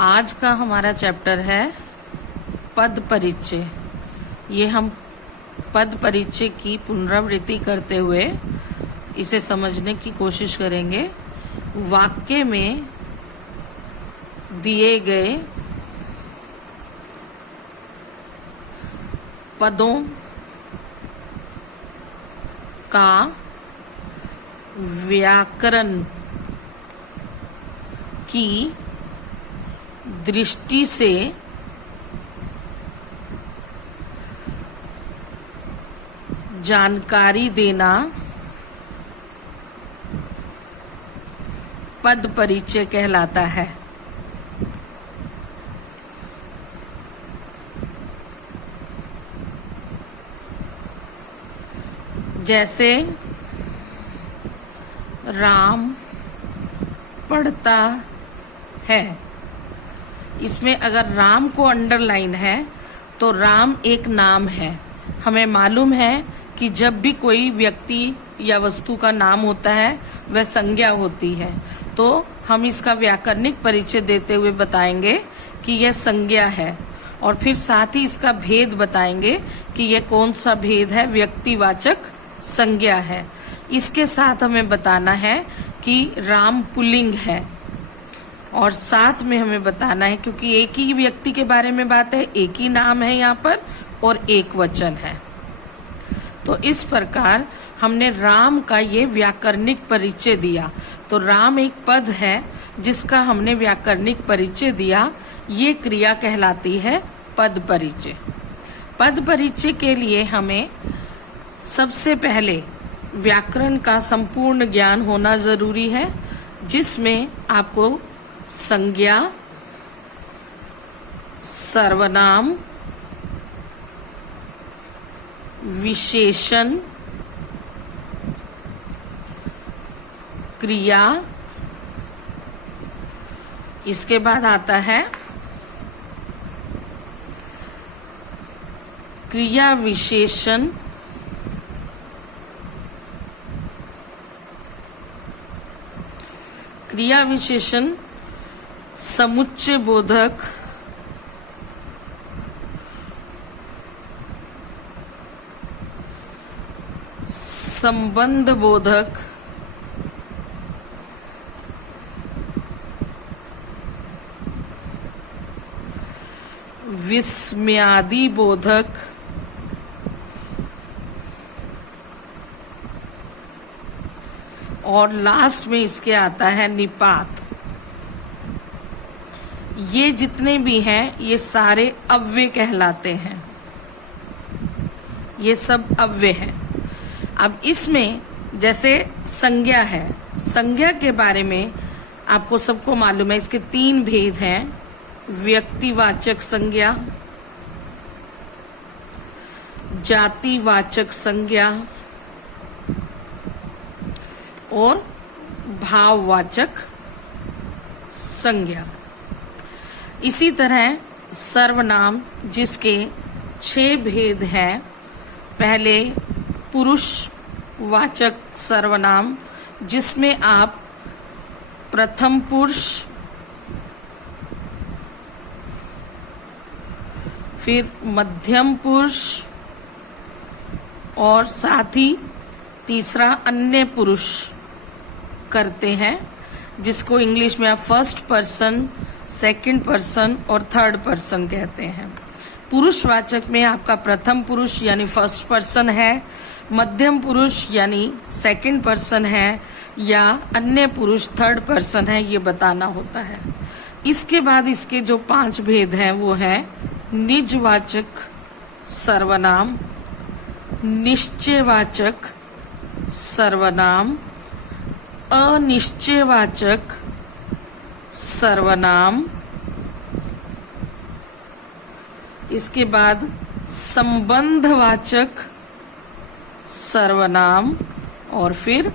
आज का हमारा चैप्टर है पद परिचय। ये हम पद परिचय की पुनरावृत्ति करते हुए इसे समझने की कोशिश करेंगे। वाक्य में दिए गए पदों का व्याकरण की दृष्टि से जानकारी देना पद परिचय कहलाता है। जैसे राम पढ़ता है, इसमें अगर राम को अंडरलाइन है तो राम एक नाम है। हमें मालूम है कि जब भी कोई व्यक्ति या वस्तु का नाम होता है वह संज्ञा होती है, तो हम इसका व्याकरणिक परिचय देते हुए बताएंगे कि यह संज्ञा है, और फिर साथ ही इसका भेद बताएंगे कि यह कौन सा भेद है, व्यक्तिवाचक संज्ञा है। इसके साथ हमें बताना है कि राम पुल्लिंग है, और साथ में हमें बताना है, क्योंकि एक ही व्यक्ति के बारे में बात है, एक ही नाम है यहाँ पर और एक वचन है। तो इस प्रकार हमने राम का ये व्याकरणिक परिचय दिया। तो राम एक पद है जिसका हमने व्याकरणिक परिचय दिया। ये क्रिया कहलाती है पद परिचय। पद परिचय के लिए हमें सबसे पहले व्याकरण का संपूर्ण ज्ञान होना जरूरी है, जिसमें आपको संज्ञा, सर्वनाम, विशेषण, क्रिया, इसके बाद आता है क्रिया विशेषण, क्रिया विशेषण समुच्चय बोधक, संबंध बोधक, विस्मयादि बोधक, और लास्ट में इसके आता है निपात। ये जितने भी हैं ये सारे अव्यय कहलाते हैं। ये सब अव्यय हैं। अब इसमें जैसे संज्ञा है, संज्ञा के बारे में आपको सबको मालूम है, इसके 3 भेद हैं। व्यक्तिवाचक संज्ञा, जातिवाचक संज्ञा और भाववाचक संज्ञा। इसी तरह सर्वनाम, जिसके 6 भेद हैं। पहले पुरुषवाचक सर्वनाम, जिसमें आप प्रथम पुरुष, फिर मध्यम पुरुष और साथ ही तीसरा अन्य पुरुष करते हैं, जिसको इंग्लिश में आप फर्स्ट पर्सन, सेकंड पर्सन और थर्ड पर्सन कहते हैं। पुरुषवाचक में आपका प्रथम पुरुष यानी फर्स्ट पर्सन है, मध्यम पुरुष यानी सेकंड पर्सन है, या अन्य पुरुष थर्ड पर्सन है, ये बताना होता है। इसके बाद इसके जो 5 भेद हैं वो है निजवाचक सर्वनाम, निश्चयवाचक सर्वनाम, अनिश्चयवाचक सर्वनाम, इसके बाद संबंधवाचक सर्वनाम, और फिर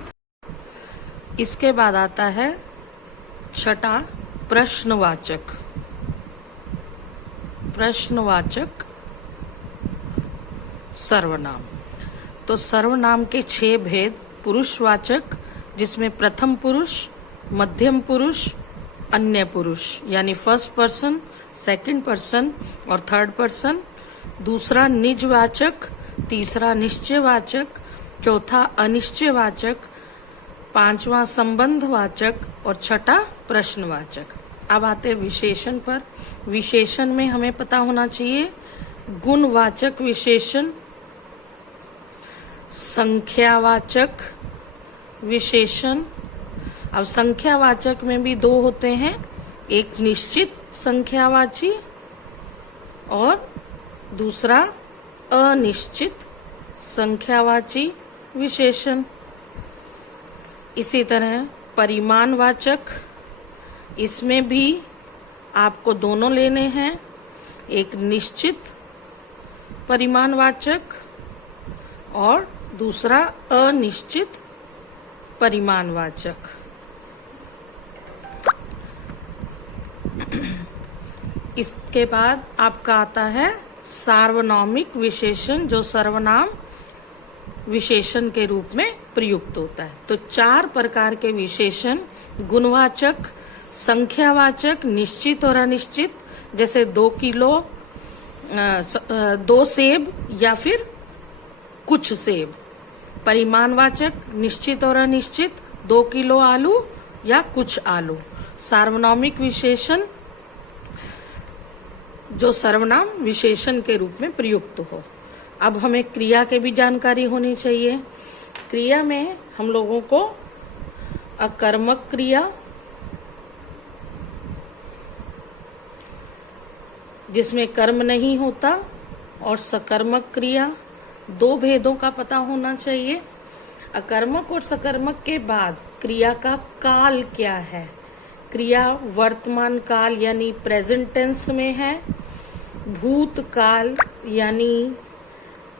इसके बाद आता है छठा प्रश्नवाचक, प्रश्नवाचक सर्वनाम। तो सर्वनाम के 6 भेद: पुरुषवाचक, जिसमें प्रथम पुरुष, मध्यम पुरुष, अन्य पुरुष यानी फर्स्ट पर्सन, सेकंड पर्सन और थर्ड पर्सन। दूसरा निजवाचक, तीसरा निश्चयवाचक, चौथा अनिश्चयवाचक, पांचवा संबंधवाचक और छठा प्रश्नवाचक। अब आते हैं विशेषण पर। विशेषण में हमें पता होना चाहिए गुणवाचक विशेषण, संख्यावाचक विशेषण। अब संख्यावाचक में भी दो होते हैं, एक निश्चित संख्यावाची और दूसरा अनिश्चित संख्यावाची विशेषण। इसी तरह परिमाणवाचक, इसमें भी आपको दोनों लेने हैं, एक निश्चित परिमाणवाचक और दूसरा अनिश्चित परिमाणवाचक। इसके बाद आपका आता है सार्वनामिक विशेषण, जो सर्वनाम विशेषण के रूप में प्रयुक्त होता है। तो 4 प्रकार के विशेषण, गुणवाचक, संख्यावाचक, निश्चित और अनिश्चित, जैसे 2 किलो, 2 सेब या फिर कुछ सेब। परिमाणवाचक, निश्चित और अनिश्चित, 2 किलो आलू या कुछ आलू। सार्वनामिक विशेषण, जो सर्वनाम विशेषण के रूप में प्रयुक्त हो। अब हमें क्रिया के भी जानकारी होनी चाहिए। क्रिया में हम लोगों को अकर्मक क्रिया, जिसमें कर्म नहीं होता, और सकर्मक क्रिया, 2 भेदों का पता होना चाहिए। अकर्मक और सकर्मक के बाद क्रिया का काल क्या है। क्रिया वर्तमान काल यानी प्रेजेंट टेंस में है, भूतकाल यानी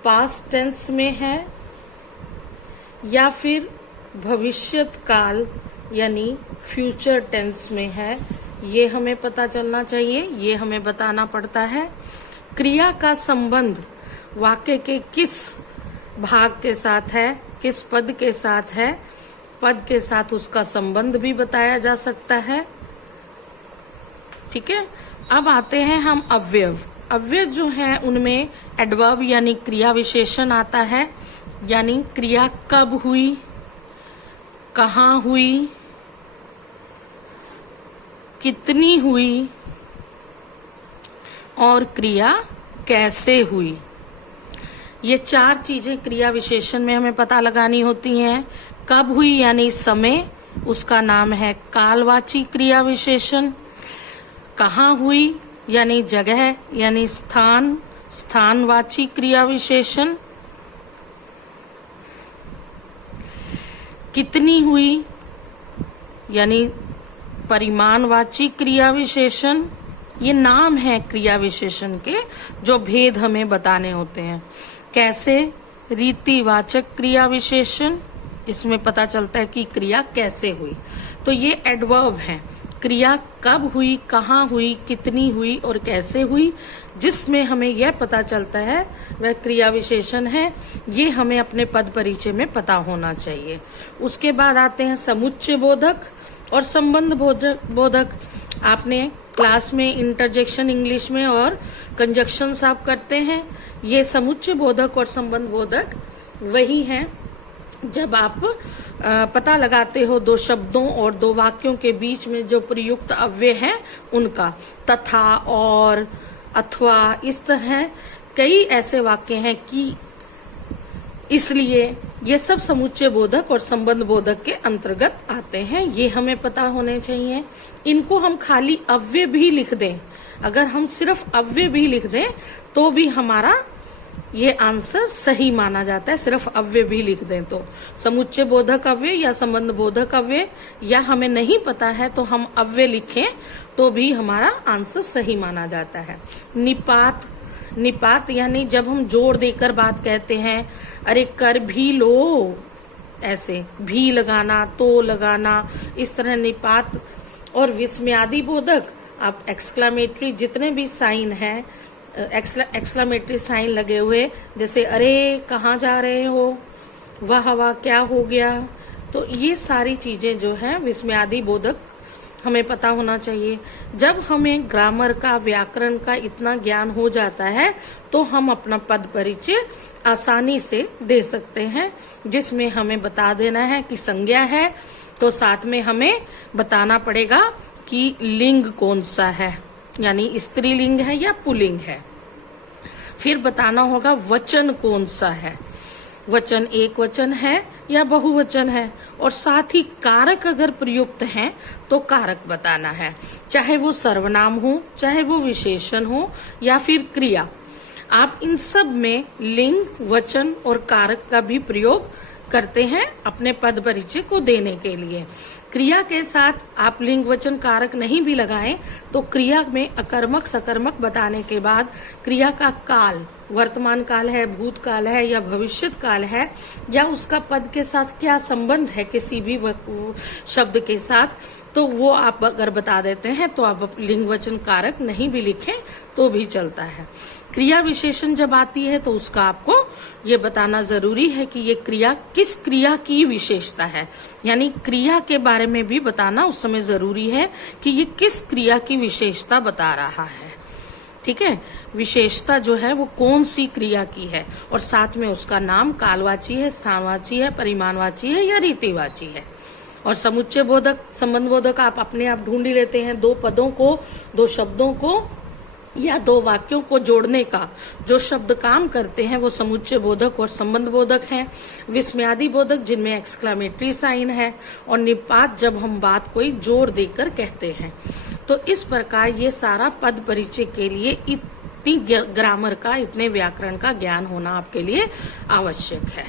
पास्ट टेंस में है, या फिर भविष्यत काल यानी फ्यूचर टेंस में है। ये हमें पता चलना चाहिए, ये हमें बताना पड़ता है। क्रिया का संबंध वाक्य के किस भाग के साथ है, किस पद के साथ है, पद के साथ उसका संबंध भी बताया जा सकता है। ठीक है। अब आते हैं हम अव्यव। अव्यय जो है उनमें एडवर्ब यानी क्रिया विशेषण आता है, यानी क्रिया कब हुई, कहाँ हुई, कितनी हुई और क्रिया कैसे हुई। ये 4 चीजें क्रिया विशेषण में हमें पता लगानी होती हैं। कब हुई यानी समय, उसका नाम है कालवाची क्रिया विशेषण। कहाँ हुई यानी जगह यानी स्थान, स्थानवाची क्रिया विशेषण। कितनी हुई यानी परिमाणवाची क्रिया विशेषण। ये नाम है क्रिया विशेषण के, जो भेद हमें बताने होते हैं। कैसे, रीतिवाचक क्रिया विशेषण, इसमें पता चलता है कि क्रिया कैसे हुई। तो ये एडवर्ब है, क्रिया कब हुई, कहाँ हुई, कितनी हुई और कैसे हुई, जिसमें हमें यह पता चलता है वह क्रिया विशेषण है। ये हमें अपने पद परिचय में पता होना चाहिए। उसके बाद आते हैं समुच्चय बोधक और संबंध बोधक। आपने क्लास में इंटरजेक्शन इंग्लिश में और कंजक्शंस आप करते हैं। ये समुच्चय बोधक और संबंध बोधक वही हैं जब आप पता लगाते हो 2 शब्दों और 2 वाक्यों के बीच में जो प्रयुक्त अव्यय है उनका। तथा, और, अथवा, इस तरह कई ऐसे वाक्य हैं कि, इसलिए ये सब समुच्चय बोधक और संबंध बोधक के अंतर्गत आते हैं। ये हमें पता होने चाहिए। इनको हम खाली अव्यय भी लिख दें, अगर हम सिर्फ अव्यय भी लिख दें तो भी हमारा ये आंसर सही माना जाता है। सिर्फ अव्यय भी लिख दें तो समुच्चय बोधक अव्यय या संबंध बोधक अव्यय, या हमें नहीं पता है तो हम अव्यय लिखें तो भी हमारा आंसर सही माना जाता है। निपात, निपात यानी जब हम जोर देकर बात कहते हैं, अरे कर भी लो, ऐसे भी लगाना, तो लगाना, इस तरह निपात। और विस्मयादि बोधक, आप एक्सक्लामेटरी जितने भी साइन हैं, एक्सक्लामेटरी साइन लगे हुए, जैसे अरे कहाँ जा रहे हो, वाह वाह क्या हो गया, तो ये सारी चीजें जो है विस्मयादि बोधक हमें पता होना चाहिए। जब हमें ग्रामर का, व्याकरण का इतना ज्ञान हो जाता है तो हम अपना पद परिचय आसानी से दे सकते हैं, जिसमें हमें बता देना है कि संज्ञा है तो साथ में हमें बताना पड़ेगा कि लिंग कौन सा है, यानी स्त्रीलिंग है या पुल्लिंग है। फिर बताना होगा वचन कौन सा है, वचन एक वचन है या बहुवचन है, और साथ ही कारक अगर प्रयुक्त हैं तो कारक बताना है, चाहे वो सर्वनाम हो, चाहे वो विशेषण हो या फिर क्रिया। आप इन सब में लिंग, वचन और कारक का भी प्रयोग करते हैं अपने पद परिचय को देने के लिए। क्रिया के साथ आप लिंग, वचन, कारक नहीं भी लगाएं तो क्रिया में अकर्मक, सकर्मक बताने के बाद क्रिया का काल, वर्तमान काल है, भूतकाल है या भविष्यत काल है, या उसका पद के साथ क्या संबंध है किसी भी शब्द के साथ, तो वो आप अगर बता देते हैं तो आप लिंग, वचन, कारक नहीं भी लिखें तो भी चलता है। क्रिया विशेषण जब आती है तो उसका आपको ये बताना जरूरी है कि ये क्रिया किस क्रिया की विशेषता है, यानी क्रिया के बारे में भी बताना उस समय जरूरी है कि ये किस क्रिया की विशेषता बता रहा है। ठीक है, विशेषता जो है वो कौन सी क्रिया की है, और साथ में उसका नाम कालवाची है, स्थानवाची है, परिमाणवाची है या रीतिवाची है। और समुच्चय बोधक, संबंध बोधक आप अपने आप ढूंढ ही लेते हैं। दो पदों को, दो शब्दों को या दो वाक्यों को जोड़ने का जो शब्द काम करते हैं वो समुच्चय बोधक और संबंध बोधक हैं। विस्मयादि बोधक जिनमें एक्सक्लेमेटरी साइन है, और निपात जब हम बात कोई जोर देकर कहते हैं। तो इस प्रकार ये सारा पद परिचय के लिए इतनी ग्रामर का, इतने व्याकरण का ज्ञान होना आपके लिए आवश्यक है।